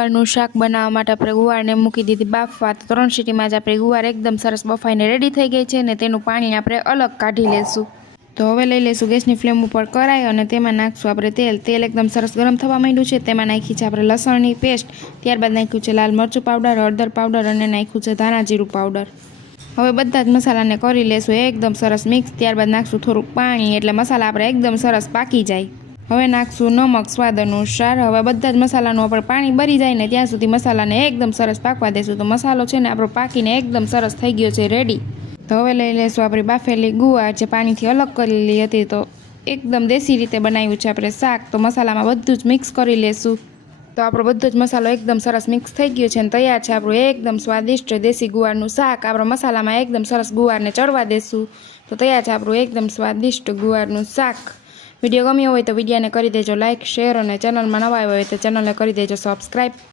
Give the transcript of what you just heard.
ગુવારનું શાક બનાવવા માટે આપણે ગુવારને મૂકી દીધી. બાફવા તો ત્રણ સીટીમાં જ આપણે ગુવાર એકદમ સરસ બફાઈને રેડી થઈ ગઈ છે અને તેનું પાણી આપણે અલગ કાઢી લેશું. તો હવે લઈ લઈશું ગેસની ફ્લેમ ઉપર કરાઈ અને તેમાં નાખશું આપણે તેલ. તેલ એકદમ સરસ ગરમ થવા માંડ્યું છે. તેમાં નાખી છે આપણે લસણની પેસ્ટ. ત્યારબાદ નાખ્યું છે લાલ મરચું પાવડર, હળદર પાવડર અને નાખ્યું છે ધાણા જીરું પાવડર. હવે બધા જ મસાલાને કરી લેશું. એકદમ સરસ મિક્સ ત્યારબાદ નાખશું થોડુંક પાણી એટલે મસાલા આપણે એકદમ સરસ પાકી જાય. હવે નાખશું નમક, સ્વાદ અનુસાર. હવે બધા જ મસાલાનું આપણે પાણી બરી જાય ને ત્યાં સુધી મસાલાને એકદમ સરસ પાકવા દેશું. તો મસાલો છે ને આપણો પાકીને એકદમ સરસ થઈ ગયો છે રેડી તો હવે લઈ લઈશું આપણી બાફેલી ગુવાર જે પાણીથી અલગ કરેલી હતી. તો એકદમ દેશી રીતે બનાવ્યું છે આપણે શાક. તો મસાલામાં બધું જ મિક્સ કરી લેશું. તો આપણો બધો જ મસાલો એકદમ સરસ મિક્સ થઈ ગયો છે અને તૈયાર છે. આપણું એકદમ સ્વાદિષ્ટ દેશી ગુવારનું શાક. આપણો મસાલામાં એકદમ સરસ ગુવારને ચડવા દેશું. તો તૈયાર છે આપણું એકદમ સ્વાદિષ્ટ ગુવારનું શાક. વીડિયો ગમ્યો હોય તો વિડીયોને કરી દેજો લાઇક શેર અને ચેનલમાં નવા આવ્યો હોય તો ચેનલને કરી દેજો સબસ્ક્રાઈબ